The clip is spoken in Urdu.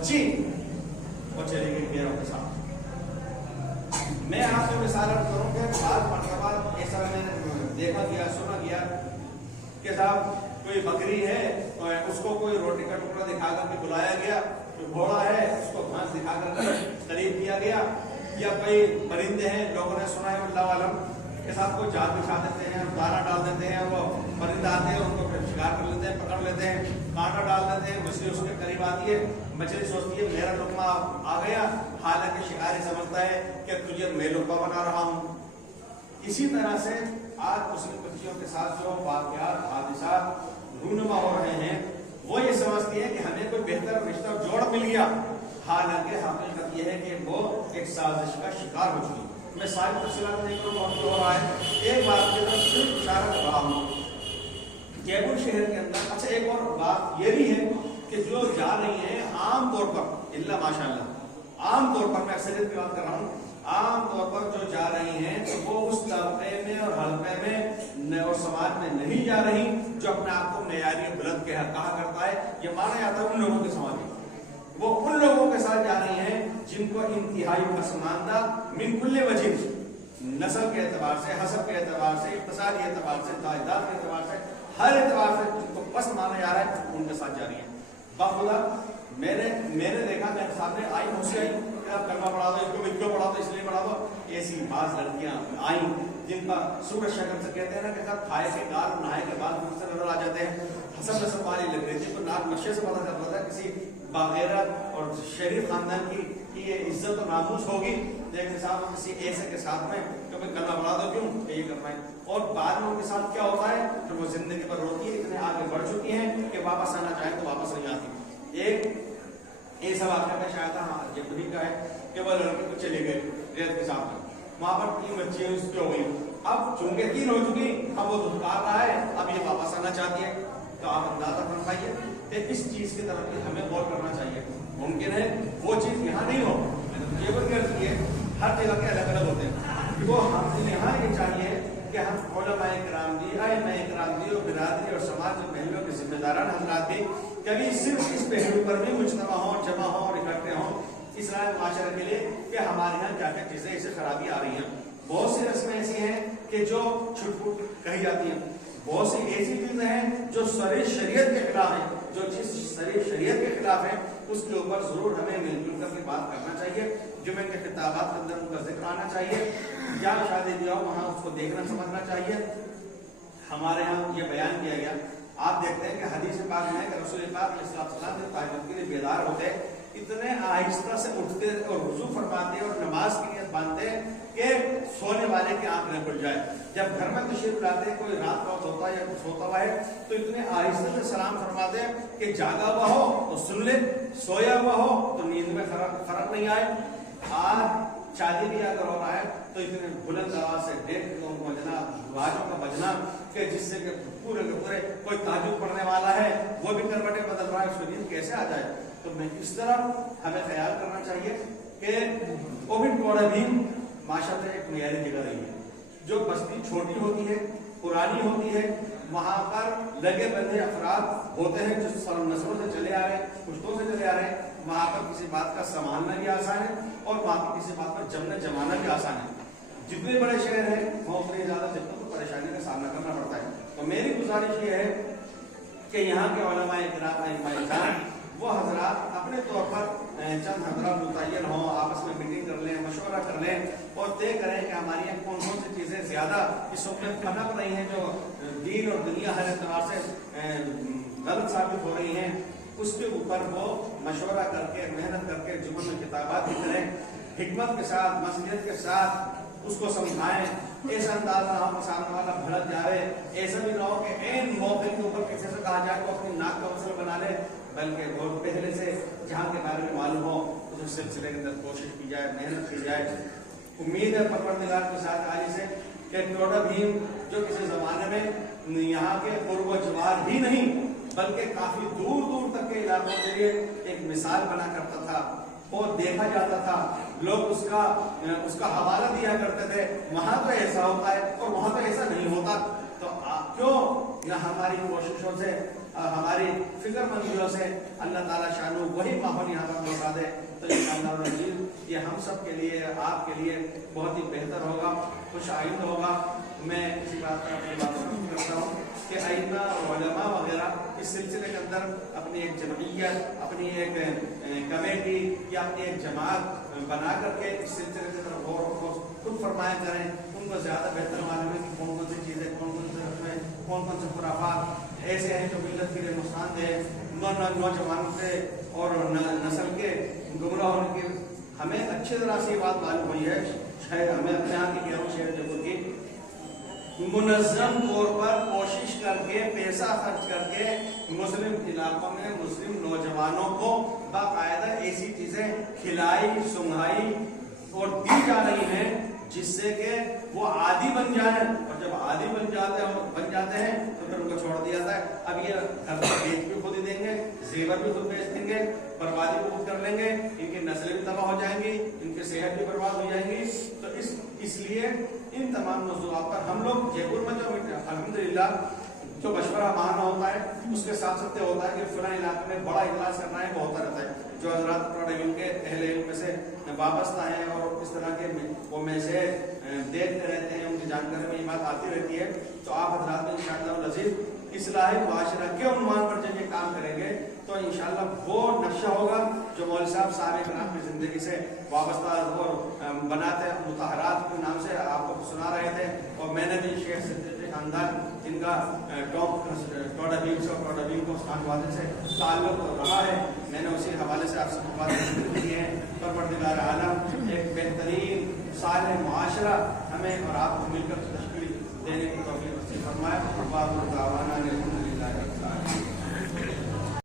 بچی وہ چلی گئی میروں کے ساتھ. میں آپ کو مثال کروں کہ بعض مرتبہ ایسا میں نے دیکھا گیا سنا گیا کہ صاحب کوئی بکری ہے اس کو کوئی روٹی کا ٹکڑا دکھا کر کے بلایا گیا, کوئی گھوڑا ہے اس کو گھاس دکھا کر کے قریب کیا گیا, یا کوئی پرندے ہیں لوگوں نے سنا ہے اللہ عالم کے ساتھ کو جال بچھا دیتے ہیں, دانا ڈال دیتے ہیں, وہ پرندہ آتے ہیں ان کو پھر شکار کر لیتے ہیں, پکڑ لیتے ہیں, کانٹا ڈال دیتے ہیں, مچھلی اس کے قریب آتی ہے, مچھلی سوچتی ہے میرا لقمہ آ گیا, حالانکہ شکاری سمجھتا ہے کہ تجھے میں لقمہ بنا رہا ہوں. اسی طرح سے آج مسلم بچیوں کے ساتھ جو واقعات حادثات رونما ہو رہے ہیں وہ یہ سمجھتی ہیں کہ ہمیں کوئی بہتر رشتہ جوڑ مل گیا, حالانکہ حقیقت یہ ہے کہ وہ ایک سازش کا شکار ہو چکی. میں ساری تفصیلات نہیں کروں, وقت ہو رہا ہے, ایک بات کی طرف صرف اشارہ کر رہا ہوں. جے پور شہر کے اندر اچھا ایک اور بات یہ بھی ہے کہ جو جا رہی ہیں عام طور پر اللہ ماشاء اللہ عام طور پر, میں اکثریت کی بات کر رہا ہوں, عام طور پر جو جا رہی ہیں تو وہ اس طبقے میں اور حلقے میں اور سماج میں نہیں جا رہی جو اپنے آپ کو معیاری بلند کہا کرتا ہے. یہ مانا جاتا ہے ان لوگوں کے سماج میں, وہ ان لوگوں کے ساتھ جا رہی ہیں جن کو انتہائی پسماندہ من کل وجہ, نسل کے اعتبار سے, حسب کے اعتبار سے, اقتصادی اعتبار سے, تعداد کے اعتبار سے, ہر اعتبار سے جن کو پسند مانا جا رہا ہے ان کے ساتھ جا رہی ہیں. باخدا میں نے دیکھا میرے سامنے آئی مجھ سے آئی کلمہ پڑھا دو, اس کو ویڈیو پڑھا دو, اس لیے پڑھا دو. ایسی بعض لڑکیاں آئیں جن کا صورت شکل سے کہتے ہیں نا کہ کھائے کے کار نہائے کے بعد مجھ سے نظر آ جاتے ہیں, حسب نسب والی لگ رہی تھی, تو ناک نقشے سے پتہ چل رہا تھا کسی باغیرت اور شریف خاندان کی یہ عزت و ناموس ہوگی, لیکن صاحب کسی ایسے کے ساتھ میں کہ کلمہ پڑھا دو کیوں کہ یہ کرنا ہے. اور بعد میں ان کے ساتھ کیا ہوتا ہے کہ وہ زندگی پر روتی ہے, اتنے آگے بڑھ چکی ہیں کہ واپس آنا چاہیں تو واپس نہیں آتی. ایک ایسا واقعہ کا شاید جبری کا ہے کہ وہ لڑکے کو چلے گئے ریت کے ساتھ میں, وہاں پر 3 بچیاں اس کی ہو گئی, اب چونکہ 3 ہو چکی اب وہ دھتکار رہا ہے, اب یہ واپس آنا چاہتی ہے. تو آپ اندازہ فرمائیے کہ اس چیز کی طرف بھی ہمیں غور کرنا چاہیے. ممکن ہے وہ چیز یہاں نہیں ہو, یہ وہ کرتی ہے ہر جگہ کے الگ الگ ہوتے ہیں, وہ ہم یہاں یہ چاہیے کہ ہم علماء کرام بھی, ائمہ کرام بھی اور برادری اور سماج کے پہلوؤں کے ذمہ داران حضرات بھی کبھی صرف اس پہلو پر بھی مجتمع ہوں, جمع ہوں اور اکٹھے ہوں اسلامی معاشرے کے لیے کہ ہمارے یہاں کیا کیا چیزیں اسے خرابی آ رہی ہیں. بہت سی رسمیں ایسی ہیں کہ جو چھٹ پھوٹ کہی جاتی ہیں, بہت سی ایسی چیزیں ہیں جو صریح شریعت کے خلاف ہیں, جو چیز صریح شریعت کے خلاف ہے اس کے اوپر ضرور ہمیں مل جل کر کے بات کرنا چاہیے. جمعے کے خطابات کے اندر ان کا ذکر آنا چاہیے, یا شادی بیاہ وہاں اس کو دیکھنا سمجھنا چاہیے. ہمارے یہاں یہ بیان کیا گیا, آپ دیکھتے ہیں کہ حدیث پاک میں کہ رسول پاک علیہ السلام جب تہجد کے لیے بیدار ہوتے اتنے آہستہ سے اٹھتے اور وضو فرماتے اور نماز کی نیت باندھتے کہ سونے والے کی آنکھ نہ کھل جائے. جب گھر میں تشریف لاتے کوئی رات وقت ہوتا ہے یا کچھ ہوتا ہوا ہے تو اتنے آہستہ سے سلام فرماتے کہ جاگا ہوا ہو تو سن لے, سویا ہوا ہو تو نیند میں فرق نہیں آئے. آج شادی بھی اگر ہو رہا ہے تو اتنے بلند آواز سے ڈیکوں کا بجنا, باجوں کا بجنا کہ جس سے کہ پورے کے پورے کوئی تہجد پڑھنے والا ہے وہ بھی کروٹیں بدل رہا ہے, اس کو نیند کیسے آ جائے. تو میں اس طرح ہمیں خیال کرنا چاہیے کہ کووڈ کوڑا بھی معاشرے ایک معیاری جگہ رہی ہے. جو بستی چھوٹی ہوتی ہے, پرانی ہوتی ہے, وہاں پر لگے بندے افراد ہوتے ہیں جو نسلوں سے چلے آ رہے ہیں, پشتوں سے چلے آ رہے ہیں, وہاں پر کسی بات کا سنبھالنا بھی آسان ہے اور وہاں پر کسی بات پر جمنا جمانا بھی آسان ہے. جتنے بڑے شہر ہیں وہاں اتنی زیادہ جتنے کو پریشانی کا سامنا کرنا پڑتا ہے. تو میری گزارش یہ ہے کہ یہاں کے علماء کرام ائمہ جان وہ حضرات اپنے طور پر چند حضرات متعین ہوں, آپس میں میٹنگ کر لیں, مشورہ کر لیں اور طے کریں کہ ہماری یہاں کون کون سی چیزیں زیادہ اس وقت میں پنپ رہی ہیں جو دین اور دنیا ہر اعتبار سے غلط ثابت ہو رہی ہیں. اس کے اوپر وہ مشورہ کر کے محنت کر کے جمعہ میں کتابات بھی کریں, حکمت کے ساتھ مسئلیت کے ساتھ اس کو سمجھائیں. ایسا انداز نہ ہو کہ سامنے والا بھڑک جائے, ایسا بھی نہ ہو کہ عین موقع کے اوپر کسی سے کہا جائے تو اپنی ناک کا مسئلہ بنا لے, بلکہ بہت پہلے سے جہاں کے بارے میں معلوم ہو اس سلسلے کے اندر کوشش کی جائے, محنت کی جائے. امید ہے پروردگار کے ساتھ عالی سے کہ ٹوڈا بھیم جو کسی زمانے میں یہاں کے قرب و جوار ہی نہیں بلکہ کافی دور دور تک کے علاقوں کے لیے ایک مثال بنا کرتا تھا اور دیکھا جاتا تھا, لوگ اس کا حوالہ دیا کرتے تھے, وہاں تو ایسا ہوتا ہے اور وہاں تو ایسا نہیں ہوتا. تو کیوں نہ ہماری کوششوں سے, ہماری فکر مندیوں سے اللہ تعالیٰ شانو وہی ماحول یہاں پر لوٹا دے تو انشاءاللہ العزیز یہ ہم سب کے لیے آپ کے لیے بہت ہی بہتر ہوگا، خوش آئند ہوگا۔ میں اسی بات پر اپنی بات کرتا ہوں کہ ائمہ علماء وغیرہ اس سلسلے کے اندر اپنی ایک جمعیت، اپنی ایک کمیٹی یا اپنی ایک جماعت بنا کر کے اس سلسلے کے اندر غور و خوض خود فرمایا کریں۔ ان کو زیادہ بہتر معلوم ہے کہ کون کون سی چیزیں، کون کون سے خرافات ایسے ہیں جو ملت کے لیے نقصان دہ، نوجوانوں سے اور نسل کے گمراہ ہونے کے۔ ہمیں اچھی طرح سے یہ بات معلوم ہوئی ہے، ہمیں اپنے یہاں کی شہر جبل کی منظم طور پر کوشش کر کے پیسہ خرچ کر کے مسلم علاقوں میں مسلم نوجوانوں کو باقاعدہ ایسی چیزیں کھلائی سنگھائی اور دی جا رہی ہیں جس سے کہ وہ عادی بن جائیں، اور جب عادی بن جاتے ہیں تو پھر ان کو چھوڑ دیا جاتا ہے۔ اب یہ گھر کا بیچ بھی خود ہی دیں گے، زیور بھی خود بیچ دیں گے، بربادی کو خود کر لیں گے، ان کی نسلیں بھی تباہ ہو جائیں گی، ان کی صحت بھی برباد ہو جائیں گی۔ تو اس لیے ان تمام موضوعات پر ہم لوگ جے پور میں جو الحمدللہ جو مشورہ ماننا ہوتا ہے اس کے ساتھ ساتھ ہوتا ہے کہ فلاں علاقے میں بڑا اجلاس کرنا ہے، وہ ہوتا رہتا ہے۔ جو حضرات علم کے اہل علم میں سے وابستہ ہیں اور اس طرح کے وہ میسیج دیکھتے رہتے ہیں، ان کی جانکاری میں یہ بات آتی رہتی ہے، تو آپ حضرات میں انشاءاللہ العزیز اصلاح معاشرہ کے عنوان پر جب یہ کام کریں گے تو انشاءاللہ وہ نقشہ ہوگا جو مولوی صاحب صاحب کرام کی زندگی سے وابستہ اور بناتے مطہرات کے نام سے آپ کو سنا رہے تھے۔ اور میں نے بھی شیخ صدیقی خاندان جن کا ٹوڈابیم کو خاندان سے تعلق رہا ہے، میں نے اسی حوالے سے آپ سے بات کی ہے۔ پروردگار عالم ایک بہترین صالح معاشرہ ہمیں اور آپ کو مل کر تشکیل دینے کی توفیق نصیب فرمائے۔